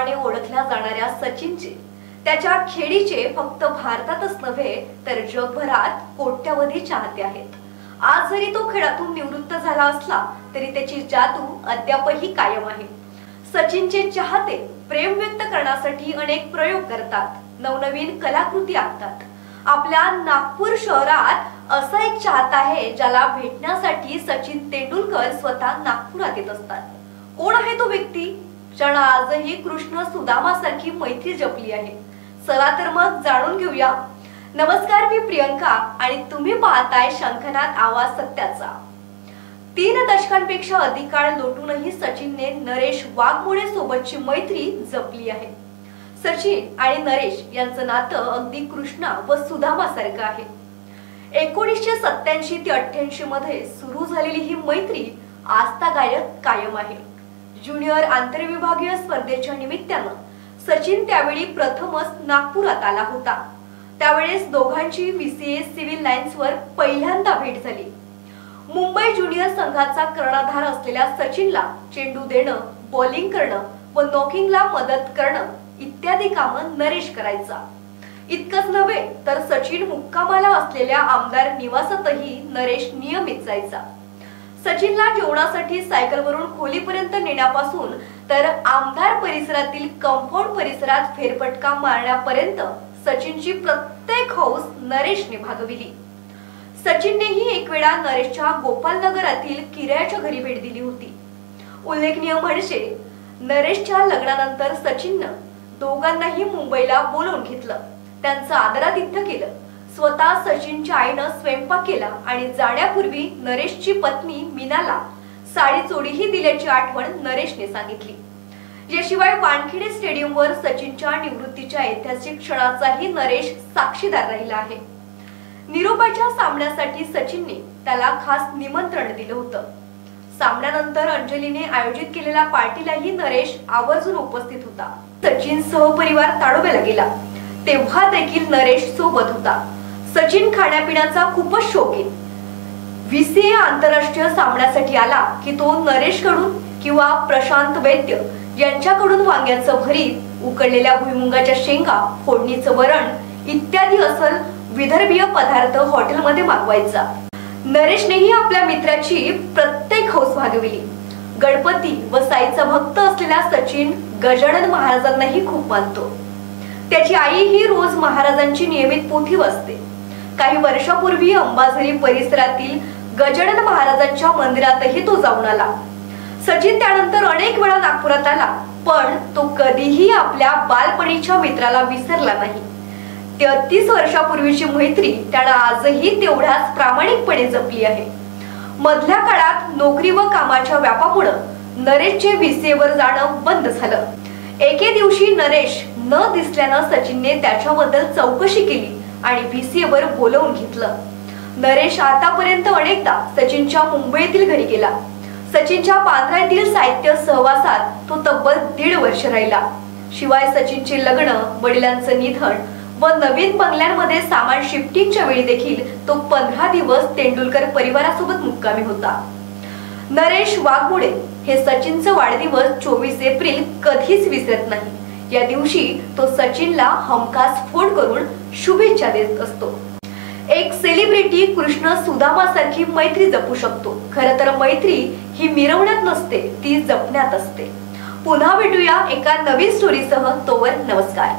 नावाने ओळखल्या जाणाऱ्या सचिनचे त्याच्या खेळीचे फक्त भारतातच नव्हे तर जगभरात कोट्यावधी चाहते आहेत। आज जरी तो खेळातून निवृत्त झाला असला तरी त्याची जादू अद्यापही कायम आहे। सचिनचे चाहते प्रेम व्यक्त करण्यासाठी अनेक प्रयोग करतात, नवनवीन कलाकृती आखतात। आपल्या नागपूर शहरात असा एक चाहता आहे ज्याला भेटण्यासाठी सचिन तेंडुलकर स्वतः नागपुरात येत असतात। कोण आहे तो व्यक्ती ज्यानं आजही कृष्ण सुदामा सारखी मैत्री जपली आहे? चला तर मग जाणून घेऊया। नमस्कार, मी प्रियंका आणि तुम्ही पाहताय शंखनाद आवाज सत्याचा। 3 दशकांपेक्षा अधिक काळ लोटूनही सचिनने नरेश वाघमोडे सोबतची मैत्री जपली आहे। सचिन आणि नरेश यांचं नातं अगदी कृष्णा व सुदामा सारखं आहे। 1987 ते 88 मध्ये सुरू झालेली ही मैत्री आजतागायत कायम आहे। ज्युनियर आंतरविभागीय स्पर्धेच्या निमित्तानं सचिन त्यावेळी प्रथमच नागपुरात आला होता। त्यावेळेस दोघांची VCA सिव्हिल लाईन्सवर पहिल्यांदा भेट झाली। मुंबई ज्युनियर संघाचा कर्णधार असलेल्या सचिनला चेंडू देणं, बॉलिंग करणं व नॉकिंगला मदत करणं इत्यादी कामं नरेश करायचा। इतकंच नव्हे तर सचिन मुक्कामाला असलेल्या आमदार निवासातही नरेश नियमित जायचा। सचिनला जेवणासाठी सायकलवरून खोलीपर्यंत नेण्यापासून तर आमदार परिसरातील कंपाऊंड परिसरात फेरफटका मारण्यापर्यंत सचिनची प्रत्येक हौस नरेशने भागविली। सचिननेही एक वेळा नरेशच्या गोपालनगरातील किरायाच्या घरी भेट दिली होती। उल्लेखनीय म्हणजे नरेशच्या लग्नानंतर सचिननं दोघांनाही मुंबईला बोलावून घेतलं, त्यांचं आदरातिथ्य केलं। स्वतः सचिनच्या आईनं स्वयंपाक केला आणि जाण्यापूर्वी नरेशची पत्नी मीनाला साडी जोडीही दिल्याची आठवण नरेशने सांगितली। याशिवाय वानखेडे स्टेडियमवर सचिनच्या निवृत्तीच्या ऐतिहासिक क्षणाचाही नरेश साक्षीदार राहिला आहे। निरोपाच्या सामन्यासाठी सचिनने त्याला खास निमंत्रण दिलं होतं। सामन्यानंतर अंजलीने आयोजित केलेल्या पार्टीलाही नरेश आवर्जून उपस्थित होता। सचिन सहपरिवार ताडोब्याला गेला तेव्हा देखील नरेश सोबत होता। सचिन खाण्यापिण्याचा खूपच शौकीन। VCA आंतरराष्ट्रीय सामन्यासाठी आला की तो नरेश कडून किंवा प्रशांत वैद्य यांच्याकडून वांग्याचं भरीत, उकडलेल्या भुईमुगाच्या शेंगा, फोडणीचं वरण इत्यादी असल विदर्भीय पदार्थ हॉटेलमध्ये मागवायचा। नरेशनेही आपल्या मित्राची प्रत्येक हौस भागविली। गणपती व साईचा भक्त असलेला सचिन गजानन महाराजांनाही खूप मानतो। त्याची आई ही रोज महाराजांची नियमित पोथी वाचते। काही वर्षापूर्वी अंबाझरी परिसरातील गजानन महाराजांच्या मंदिरातही तो जाऊन आला। सचिन त्यानंतर अनेक वेळा नागपुरात आला, पण तो कधीही आपल्या बालपणीच्या मित्राला विसरला नाही। 33 वर्षापूर्वीची मैत्री त्यानं आजही तेवढ्याच प्रामाणिकपणे जपली आहे। मधल्या काळात नोकरी व कामाच्या व्यापामुळे नरेशचे VCA वर जाणं बंद झालं। एके दिवशी नरेश न दिसल्यानं सचिनने त्याच्याबद्दल चौकशी केली आणि VCA वर बोलावून घेतलं। नरेश आतापर्यंत अनेकदा सचिनच्या मुंबईतील घरी गेला। सचिनच्या पांढऱ्यातील साहित्य सहवासात तो तब्बल 1.5 वर्ष राहिला। शिवाय सचिनचे लग्न, वडिलांचं निधन व नवीन बंगल्यांमध्ये सामान शिफ्टिंगच्या वेळी देखील तो 15 दिवस तेंडुलकर परिवारासोबत मुक्कामी होता। नरेश वाघमोडे हे सचिनचा वाढदिवस 24 एप्रिल कधीच विसरत नाही। या दिवशी तो सचिनला हमखास फोन करून शुभेच्छा देत असतो। एक सेलिब्रिटी कृष्ण सुदामा सारखी मैत्री जपू शकतो। खरं तर मैत्री ही मिरवण्यात नसते, ती जपण्यात असते। पुन्हा भेटूया एका नवीन स्टोरीसह। तोवर नमस्कार।